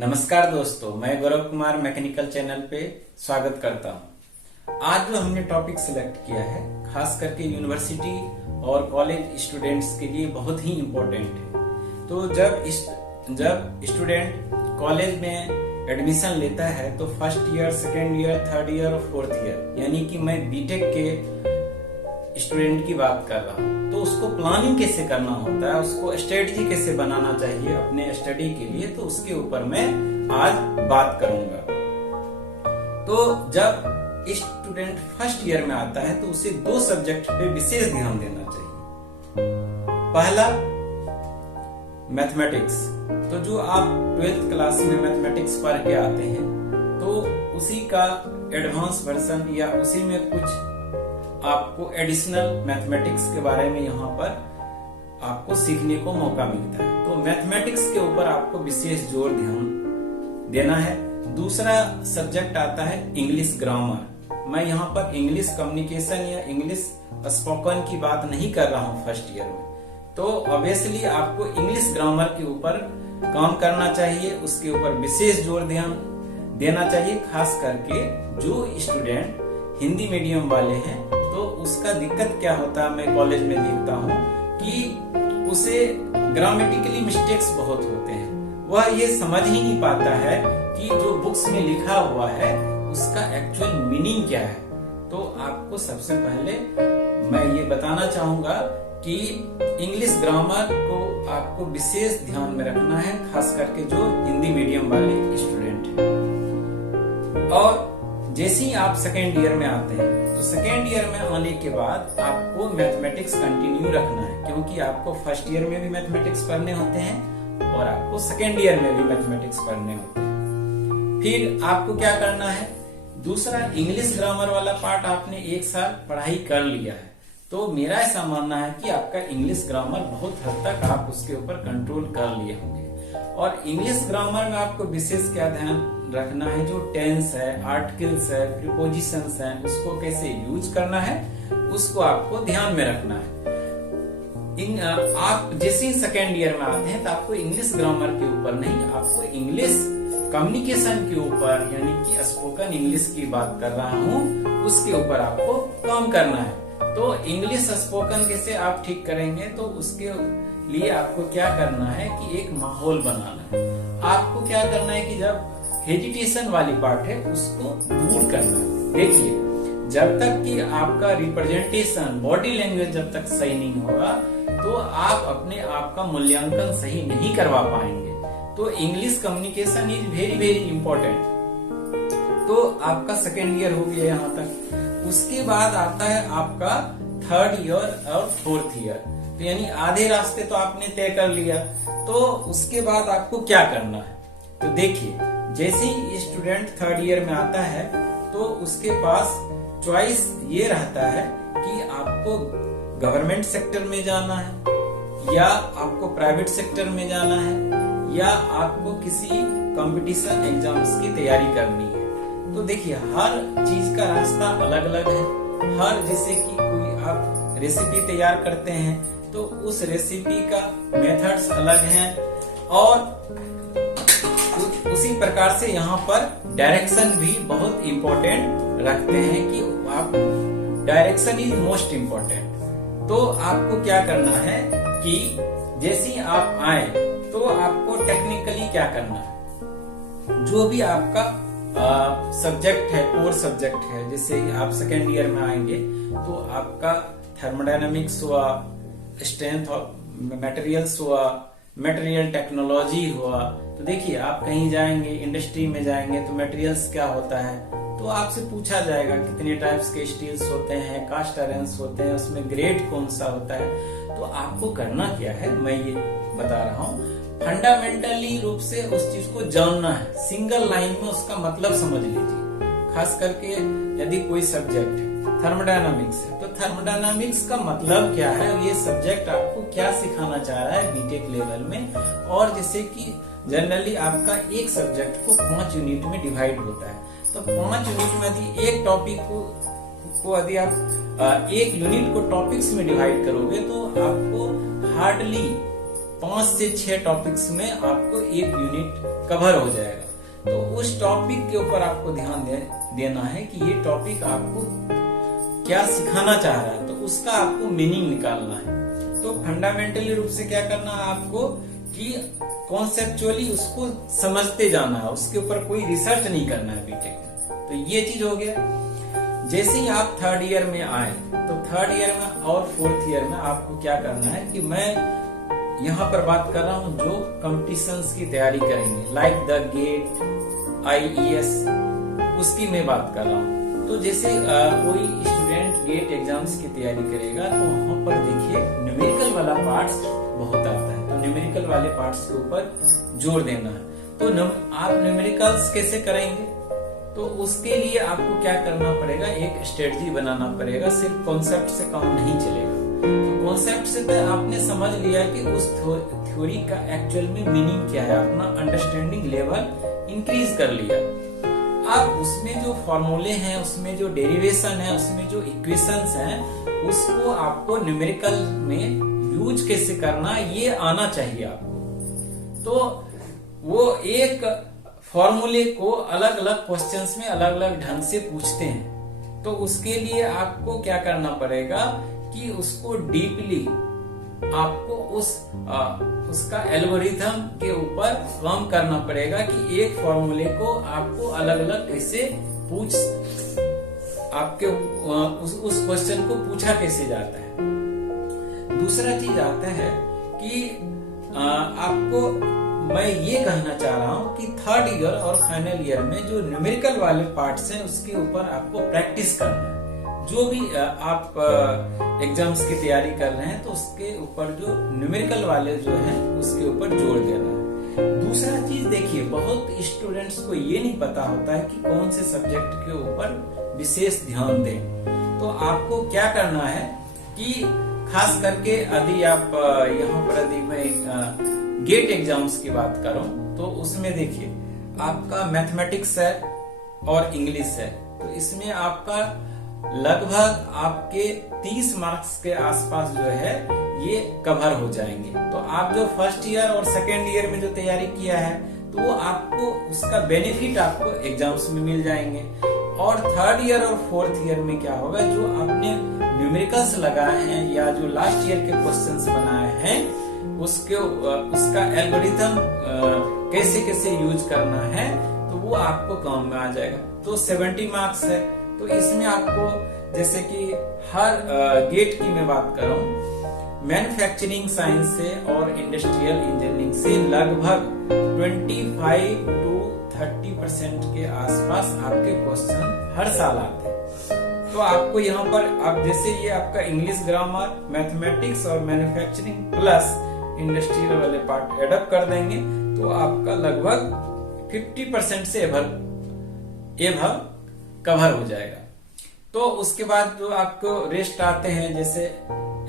नमस्कार दोस्तों, मैं गौरव कुमार मैकेनिकल चैनल पे स्वागत करता हूँ। आज जो हमने टॉपिक सिलेक्ट किया है खास करके यूनिवर्सिटी और कॉलेज स्टूडेंट्स के लिए बहुत ही इम्पोर्टेंट है। तो जब स्टूडेंट कॉलेज में एडमिशन लेता है तो first year, second year, third year और फोर्थ ईयर, यानी कि मैं बीटेक के स्टूडेंट की बात कर रहा हूँ, तो उसको प्लानिंग कैसे करना होता है, उसको स्ट्रेटजी कैसे बनाना चाहिए अपने स्टडी के लिए, तो उसके ऊपर मैं आज बात करूंगा। तो जब स्टूडेंट फर्स्ट ईयर में आता है तो उसे दो सब्जेक्ट पे विशेष ध्यान देना चाहिए। पहला मैथमेटिक्स। तो जो आप 12th क्लास में मैथमेटिक्स पढ़ के आते हैं तो उसी का एडवांस वर्जन या उसी में कुछ आपको एडिशनल मैथमेटिक्स के बारे में यहाँ पर आपको सीखने को मौका मिलता है। तो मैथमेटिक्स के ऊपर आपको विशेष जोर ध्यान देना है। दूसरा सब्जेक्ट आता है इंग्लिश ग्रामर। मैं यहाँ पर इंग्लिश कम्युनिकेशन या इंग्लिश स्पोकन की बात नहीं कर रहा हूँ फर्स्ट ईयर में। तो ऑब्वियसली आपको इंग्लिश ग्रामर के ऊपर काम करना चाहिए, उसके ऊपर विशेष जोर ध्यान देना चाहिए। खास करके जो स्टूडेंट हिंदी मीडियम वाले हैं तो उसका दिक्कत क्या होता है, मैं कॉलेज में देखता हूँ कि उसे ग्रामेटिकली मिस्टेक्स बहुत होते हैं। वह ये समझ ही नहीं पाता है कि जो बुक्स में लिखा हुआ है उसका एक्चुअल मीनिंग क्या है। तो आपको सबसे पहले मैं ये बताना चाहूंगा कि इंग्लिश ग्रामर को आपको विशेष ध्यान में रखना है, खास करके जो हिंदी मीडियम वाले स्टूडेंट हैं। और जैसे ही आप सेकेंड ईयर में आते हैं तो सेकेंड ईयर में आने के बाद आपको मैथमेटिक्स कंटिन्यू रखना है, क्योंकि आपको फर्स्ट ईयर में भी मैथमेटिक्स पढ़ने होते हैं और आपको सेकेंड ईयर में भी मैथमेटिक्स पढ़ने होते हैं। फिर आपको क्या करना है, दूसरा इंग्लिश ग्रामर वाला पार्ट आपने एक साल पढ़ाई कर लिया है तो मेरा ऐसा मानना है कि आपका इंग्लिश ग्रामर बहुत हद तक आप उसके ऊपर कंट्रोल कर लिए होंगे। और इंग्लिश ग्रामर में आपको विशेष क्या ध्यान रखना है, जो टेंस है, आर्टिकल्स है, प्रीपोजिशंस है, उसको कैसे यूज करना है उसको आपको ध्यान में रखना है। आप जैसे ही सेकेंड ईयर में आते हैं तो आपको इंग्लिश ग्रामर के ऊपर नहीं, आपको इंग्लिश कम्युनिकेशन के ऊपर, यानी कि स्पोकन इंग्लिश की बात कर रहा हूँ, उसके ऊपर आपको काम करना है। तो इंग्लिश स्पोकन कैसे आप ठीक करेंगे, तो उसके लिए आपको क्या करना है कि एक माहौल बनाना है। आपको क्या करना है कि जब हेजिटेशन वाली पार्ट है उसको दूर करना है। देखिए, जब तक कि आपका रिप्रेजेंटेशन, बॉडी लैंग्वेज जब तक सही नहीं होगा तो आप अपने आप का मूल्यांकन सही नहीं करवा पाएंगे। तो English communication is very very important. तो आपका सेकेंड ईयर हो गया यहाँ तक। उसके बाद आता है आपका थर्ड ईयर और फोर्थ ईयर, तो यानी आधे रास्ते तो आपने तय कर लिया। तो उसके बाद आपको क्या करना है, तो देखिए, जैसे ही स्टूडेंट थर्ड ईयर में आता है तो उसके पास चॉइस ये रहता है कि आपको गवर्नमेंट सेक्टर में जाना है या आपको प्राइवेट सेक्टर में जाना है या आपको किसी कंपटीशन एग्जाम्स की तैयारी करनी है। तो देखिए, हर चीज का रास्ता अलग अलग है। हर जैसे कि कोई आप रेसिपी तैयार करते हैं तो उस रेसिपी का मेथड्स अलग हैं, और उसी प्रकार से यहाँ पर डायरेक्शन भी बहुत इम्पोर्टेंट रखते हैं कि आप डायरेक्शन इज मोस्ट इम्पोर्टेंट। तो आपको क्या करना है कि जैसे ही आप आए तो आपको टेक्निकली क्या करना है, जो भी आपका सब्जेक्ट है, कोर सब्जेक्ट है, जैसे आप सेकेंड ईयर में आएंगे तो आपका थर्मोडायनामिक्स हुआ, स्ट्रेंथ ऑफ मटेरियल्स हुआ, मटेरियल टेक्नोलॉजी हुआ। तो देखिए, आप कहीं जाएंगे, इंडस्ट्री में जाएंगे तो मटेरियल्स क्या होता है तो आपसे पूछा जाएगा कितने टाइप्स के स्टील्स होते हैं, कास्ट आयरन्स होते हैं, उसमें ग्रेड कौन सा होता है। तो आपको करना क्या है, मैं ये बता रहा हूँ, फंडामेंटली रूप से उस चीज को जानना है। सिंगल लाइन में उसका मतलब समझ लीजिए। खास करके यदि कोई सब्जेक्ट है, थर्मोडायनामिक्स है, तो थर्मोडायनामिक्स का मतलब क्या है, ये सब्जेक्ट आपको क्या सिखाना चाह रहा है बीटेक लेवल में। और जैसे कि जनरली आपका एक सब्जेक्ट को 5 यूनिट में डिवाइड होता है, तो 5 यूनिट में यदि एक टॉपिक को यदि आप एक यूनिट को टॉपिक्स में डिवाइड करोगे तो आपको हार्डली 5 से 6 टॉपिक्स में आपको एक यूनिट कवर हो जाएगा। तो उस टॉपिक के ऊपर आपको ध्यान देना है कि ये टॉपिक आपको क्या सिखाना चाह रहा है, तो उसका आपको मीनिंग निकालना है। तो फंडामेंटली रूप से क्या करना है आपको कि कॉन्सेप्चुअली उसको समझते जाना है, उसके ऊपर कोई रिसर्च नहीं करना है बीटेक में। तो ये चीज हो गया। जैसे ही आप 3rd ईयर में आए तो 3rd ईयर में और 4th ईयर में आपको क्या करना है कि मैं यहाँ पर बात कर रहा हूँ जो कॉम्पिटिशन्स की तैयारी करेंगे, लाइक द गेट, IES, उसकी मैं बात कर रहा हूँ। तो जैसे कोई स्टूडेंट गेट एग्जाम्स की तैयारी करेगा तो वहां पर देखिए न्यूमेरिकल वाला पार्ट्स बहुत आता है, तो न्यूमेरिकल वाले पार्ट्स के ऊपर जोर देना है। तो आप न्यूमेरिकल्स कैसे करेंगे, तो उसके लिए आपको क्या करना पड़ेगा, एक स्ट्रेटजी बनाना पड़ेगा। सिर्फ कॉन्सेप्ट से काम नहीं चलेगा। तो कॉन्सेप्ट से तो आपने समझ लिया कि उस थ्योरी का एक्चुअल में मीनिंग क्या है, अपना अंडरस्टैंडिंग लेवल इंक्रीज कर लिया। अब उसमें जो फॉर्मूले हैं, उसमें जो डेरिवेशन है, उसमें जो इक्वेशंस हैं, उसको आपको न्यूमेरिकल में यूज कैसे करना ये आना चाहिए आपको। तो वो एक फॉर्मूले को अलग अलग क्वेश्चंस में अलग अलग ढंग से पूछते हैं। तो उसके लिए आपको क्या करना पड़ेगा कि उसको डीपली आपको उसका एल्गोरिथम के ऊपर काम करना पड़ेगा कि एक फॉर्मूले को आपको अलग अलग कैसे पूछ, आपके उस क्वेश्चन को पूछा कैसे जाता है। दूसरा चीज आता है कि आपको मैं ये कहना चाह रहा हूँ कि 3rd ईयर और फाइनल ईयर में जो न्यूमेरिकल वाले पार्ट्स हैं उसके ऊपर आपको प्रैक्टिस करना है। जो भी आप एग्जाम्स की तैयारी कर रहे हैं तो उसके ऊपर जो न्यूमेरिकल वाले जो हैं उसके ऊपर जोर देना है। दूसरा चीज देखिए, बहुत स्टूडेंट्स को ये नहीं पता होता है कि कौन से सब्जेक्ट के ऊपर विशेष ध्यान दें। तो आपको क्या करना है कि खास करके यदि आप यहाँ पर यदि मैं गेट एग्जाम्स की बात करूं तो उसमें देखिए आपका मैथमेटिक्स है और इंग्लिश है। तो इसमें आपका लगभग आपके 30 मार्क्स के आसपास जो है ये कवर हो जाएंगे। तो आप जो 1st ईयर और 2nd ईयर में जो तैयारी किया है तो वो आपको उसका बेनिफिट आपको एग्जाम्स में मिल जाएंगे। और 3rd ईयर और 4th ईयर में क्या होगा, जो आपने न्यूमेरिकल्स लगाए हैं या जो लास्ट ईयर के क्वेश्चंस बनाए हैं उसका एल्गोरिथम कैसे कैसे यूज करना है तो वो आपको काम में आ जाएगा। तो 70 मार्क्स है। तो इसमें आपको जैसे कि हर गेट की मैं बात करूं, मैन्युफैक्चरिंग साइंस से और इंडस्ट्रियल इंजीनियरिंग से लगभग 25 to 30% के आसपास आपके क्वेश्चन हर साल आते हैं। तो आपको यहाँ पर आप जैसे ये आपका इंग्लिश ग्रामर, मैथमेटिक्स और मैन्युफैक्चरिंग प्लस इंडस्ट्रियल वाले पार्ट एडअप कर देंगे तो आपका लगभग 50% से एभव कवर हो जाएगा। तो उसके बाद जो आपको रेस्ट आते हैं जैसे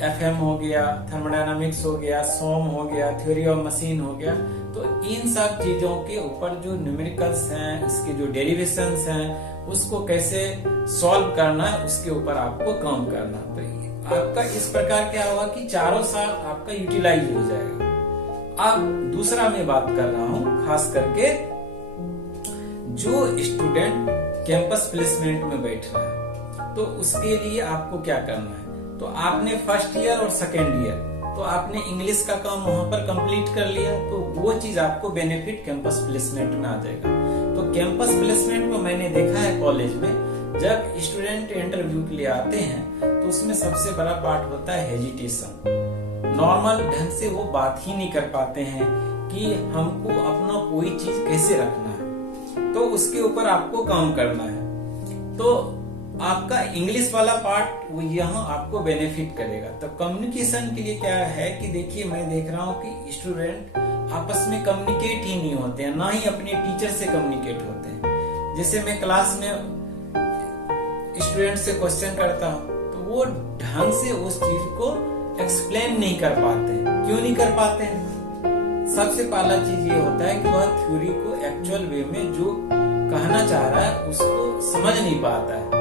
FM हो गया, थर्मोडायनामिक्स हो गया, सोम हो गया, थ्योरी ऑफ मशीन हो गया। तो इन सब चीजों के ऊपर जो न्यूमेरिकल्स हैं, इसके जो डेरिवेशंस हैं, उसको कैसे सॉल्व करना है उसके ऊपर आपको काम करना। तो आपका इस प्रकार क्या होगा कि 4 साल आपका यूटिलाइज हो जाएगा। अब दूसरा मैं बात कर रहा हूँ खास करके जो स्टूडेंट कैंपस प्लेसमेंट में बैठ रहा है तो उसके लिए आपको क्या करना है। तो आपने 1st ईयर और 2nd ईयर तो आपने इंग्लिश का काम वहां पर कंप्लीट कर लिया, तो वो चीज आपको बेनिफिट कैंपस प्लेसमेंट में आ जाएगा। तो कैंपस प्लेसमेंट में मैंने देखा है कॉलेज में जब स्टूडेंट इंटरव्यू के लिए आते हैं तो उसमें सबसे बड़ा पार्ट होता है हेजिटेशन। नॉर्मल ढंग से वो बात ही नहीं कर पाते हैं कि हमको अपना कोई चीज कैसे रखना है, तो उसके ऊपर आपको काम करना है। तो आपका इंग्लिश वाला पार्ट वो यहाँ आपको बेनिफिट करेगा। तो कम्युनिकेशन के लिए क्या है कि देखिए मैं देख रहा हूँ कि स्टूडेंट आपस में कम्युनिकेट ही नहीं होते हैं, ना ही अपने टीचर से कम्युनिकेट होते हैं। जैसे मैं क्लास में स्टूडेंट से क्वेश्चन करता हूँ तो वो ढंग से उस चीज को एक्सप्लेन नहीं कर पाते हैं। क्यों नहीं कर पाते हैं? सबसे पहला चीज ये होता है कि वह थ्योरी को एक्चुअल वे में जो कहना चाह रहा है उसको समझ नहीं पाता है,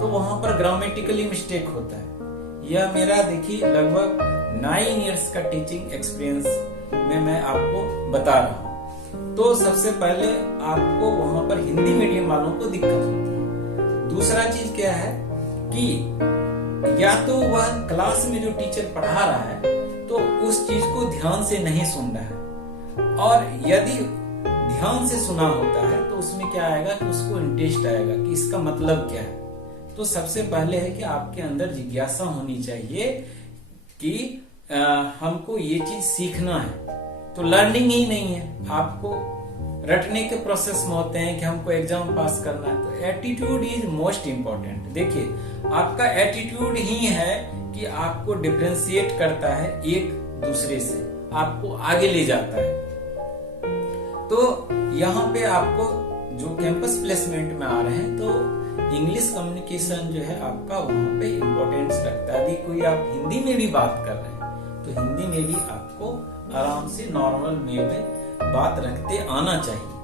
तो वहां पर ग्रामेटिकली मिस्टेक होता है। यह मेरा देखिए लगभग 9 इयर्स का टीचिंग एक्सपीरियंस में मैं आपको बता रहा हूँ। तो सबसे पहले आपको वहां पर हिंदी मीडियम वालों को दिक्कत होती है। दूसरा चीज क्या है कि या तो वह क्लास में जो टीचर पढ़ा रहा है तो उस चीज को ध्यान से नहीं सुन रहा है, और यदि ध्यान से सुना होता है तो उसमें क्या आएगा कि उसको इंटरेस्ट आएगा कि इसका मतलब क्या है। तो सबसे पहले है कि आपके अंदर जिज्ञासा होनी चाहिए कि हमको ये चीज सीखना है। तो लर्निंग ही नहीं है, आपको रटने के प्रोसेस में होते हैं कि हमको एग्जाम पास करना है। तो एटीट्यूड इज मोस्ट इम्पोर्टेंट। देखिए, आपका एटीट्यूड ही है कि आपको डिफरेंशिएट करता है एक दूसरे से, आपको आगे ले जाता है। तो यहाँ पे आपको जो कैंपस प्लेसमेंट में आ रहे हैं तो इंग्लिश कम्युनिकेशन जो है आपका वहां पे इम्पोर्टेंस रखता है। यदि कोई आप हिंदी में भी बात कर रहे हैं तो हिंदी में भी आपको आराम से नॉर्मल में बात रखते आना चाहिए।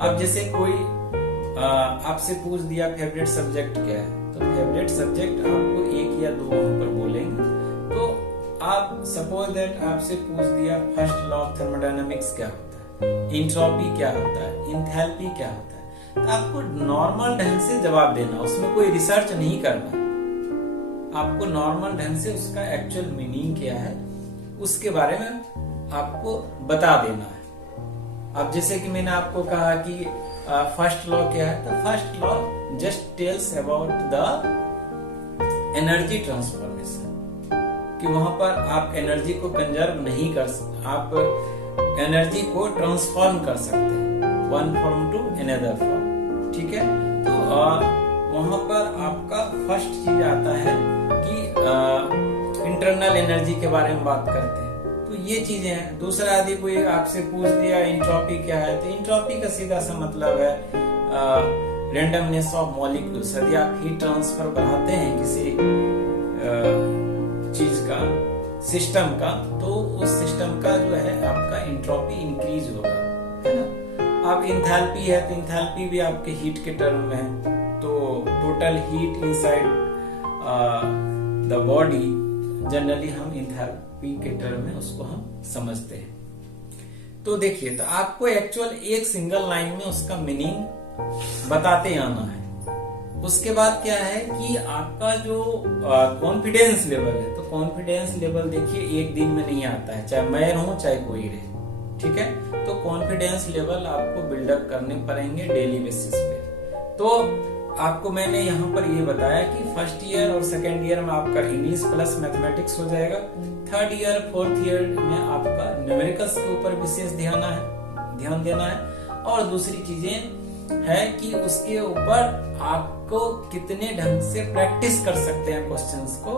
अब जैसे कोई आपसे पूछ दिया फेवरेट सब्जेक्ट क्या है, तो फेवरेट सब्जेक्ट आपको एक या दो वहां पर बोलेंगे। तो आप सपोज दैट आपसे पूछ दिया फर्स्ट लॉ ऑफ थर्मोडायनामिक्स क्या होता है, एंट्रोपी क्या होता है, एंथैल्पी क्या होता है, तो आपको नॉर्मल ढंग से जवाब देना, उसमें कोई रिसर्च नहीं करना। आपको नॉर्मल ढंग से उसका एक्चुअल मीनिंग क्या है उसके बारे में आपको बता देना है। अब जैसे कि मैंने आपको कहा कि फर्स्ट लॉ क्या है, तो first law just tells about the energy transformation, कि वहां पर आप एनर्जी को कंजर्व नहीं कर सकते, आप एनर्जी को ट्रांसफॉर्म कर सकते हैं one form to another form. ठीक है, तो वहां पर आपका फर्स्ट चीज आता है कि इंटरनल एनर्जी के बारे में बात करते हैं। तो ये चीजें हैं। दूसरा, यदि कोई आपसे पूछ दिया एंट्रोपी क्या है, तो एंट्रोपी का सीधा सा मतलब है रेंडमनेस ऑफ मॉलिक्यूल्स। यदि आप हीट ट्रांसफर बढ़ाते हैं किसी चीज का, सिस्टम का, तो उस सिस्टम का जो है आपका एंट्रोपी इंक्रीज होगा, है ना। अब एंथैल्पी है तो एंथैल्पी भी आपके हीट के टर्म में है। तो total heat inside the body generally हम एंथैल्पी के टर्म में उसको हम समझते हैं। तो देखिए, तो आपको एक्चुअल एक सिंगल लाइन में उसका मीनिंग बताते आना है। उसके बाद क्या है कि आपका जो कॉन्फिडेंस लेवल है, तो कॉन्फिडेंस लेवल देखिए एक दिन में नहीं आता है, चाहे मैं रहूं चाहे कोई रहे। ठीक है, तो कॉन्फिडेंस लेवल आपको बिल्डअप करने पड़ेंगे डेली बेसिस पे। तो आपको मैंने यहाँ पर ये बताया कि फर्स्ट ईयर और सेकेंड ईयर में आपका इंग्लिश प्लस मैथमेटिक्स हो जाएगा। थर्ड ईयर फोर्थ ईयर में आपका न्यूमेरिकल्स के ऊपर विशेष ध्यान देना है। और दूसरी चीजें है कि उसके ऊपर आपको कितने ढंग से प्रैक्टिस कर सकते हैं क्वेश्चंस को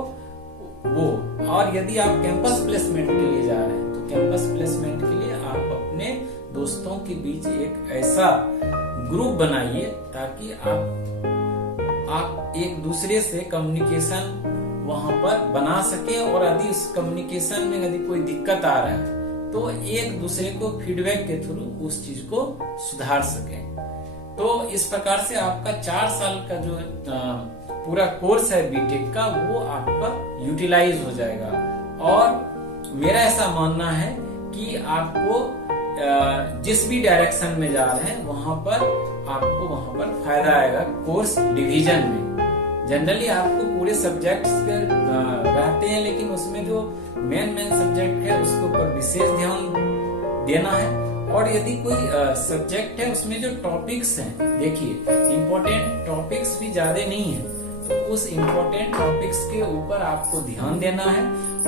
वो। और यदि आप कैंपस प्लेसमेंट के लिए जा रहे हैं तो कैंपस प्लेसमेंट के लिए आप अपने दोस्तों के बीच एक ऐसा ग्रुप बनाइए ताकि आप एक दूसरे से कम्युनिकेशन वहां पर बना सके। और यदि उस कम्युनिकेशन में यदि कोई दिक्कत आ रहा है तो एक दूसरे को फीडबैक के थ्रू उस चीज को सुधार सके। तो इस प्रकार से आपका 4 साल का जो पूरा कोर्स है बीटेक का, वो आपका यूटिलाइज हो जाएगा। और मेरा ऐसा मानना है कि आपको जिस भी डायरेक्शन में जा रहे हैं वहां पर फायदा आएगा। कोर्स डिवीजन में जनरली आपको पूरे सब्जेक्ट्स रहते हैं, लेकिन उसमें जो मेन सब्जेक्ट है उसके ऊपर विशेष ध्यान देना है। और यदि कोई सब्जेक्ट है उसमें जो टॉपिक्स हैं, देखिए इम्पोर्टेंट टॉपिक्स भी ज्यादा नहीं है, तो उस इम्पोर्टेंट टॉपिक्स के ऊपर आपको ध्यान देना है।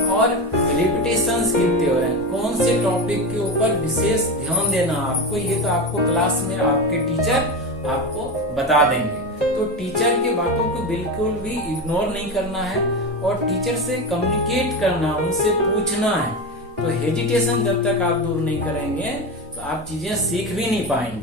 और रिपीटेशंस कितने हो रहे हैं, कौन से टॉपिक के ऊपर विशेष ध्यान देना आपको, ये तो आपको क्लास में आपके टीचर आपको बता देंगे। तो टीचर के बातों को बिल्कुल भी इग्नोर नहीं करना है और टीचर से कम्युनिकेट करना, उनसे पूछना है। तो हेजिटेशन जब तक आप दूर नहीं करेंगे तो आप चीजें सीख भी नहीं पाएंगे।